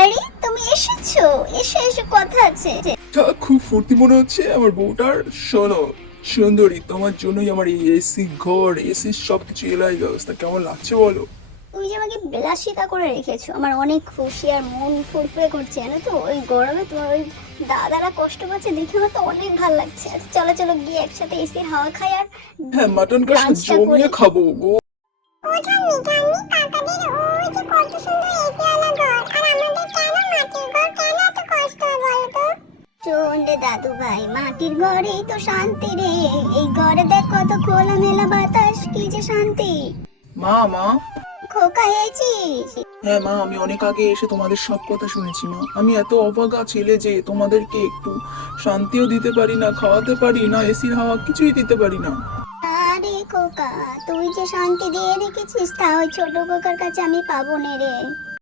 আরে তুমি এসেছো, এসো এসো, কথা আছে। তা খুব ফুর্তি মনে হচ্ছে আমার বউটার। শোনো সুন্দরী, তোমার জন্যই আমার এই এসি ঘর, এসি সবকিছু এলাই ব্যবস্থা কেমন লাগছে বলো? তুমি যে আমাকে বিলাসিতা করে রেখেছো, আমার অনেক খুশি আর মন ফুরফুরে করছে, জানো তো। ওই গরমে তোমার ওই দাদারা কষ্ট পাচ্ছে দেখে আমার তো অনেক ভালো লাগছে। আচ্ছা চলো চলো গিয়ে একসাথে এসির হাওয়া খাই আর হ্যাঁ, মাটন কষা লাঞ্চটা করি। জমিয়ে খাবো গো। ও ঠাম্মি ঠাম্মি, কাকাদের ওই যে কত সুন্দর এসিওয়ালা ঘর, আর আমাদের কেন মাটির ঘর, কেন এত কষ্ট হয় বলো তো? শোন রে দাদু ভাই, মাটির ঘরেই তো শান্তি রে। এই ঘরে দেখ কত খোলামেলা বাতাস, কি যে শান্তি। মা মা। খোকা হয়েছিস? হ্যাঁ মা, আমি অনেক আগে এসে তোমাদের সব কথা শুনেছি মা। আমি এত অভাগা ছেলে যে তোমাদেরকে একটু শান্তিও দিতে পারি না, খাওয়াতে পারি না, এসির হাওয়া কিছুই দিতে পারি না। আরে খোকা, তুই যে শান্তি দিয়ে রেখেছিস তা ওই ছোট খোকার কাছে আমি পাবো না রে।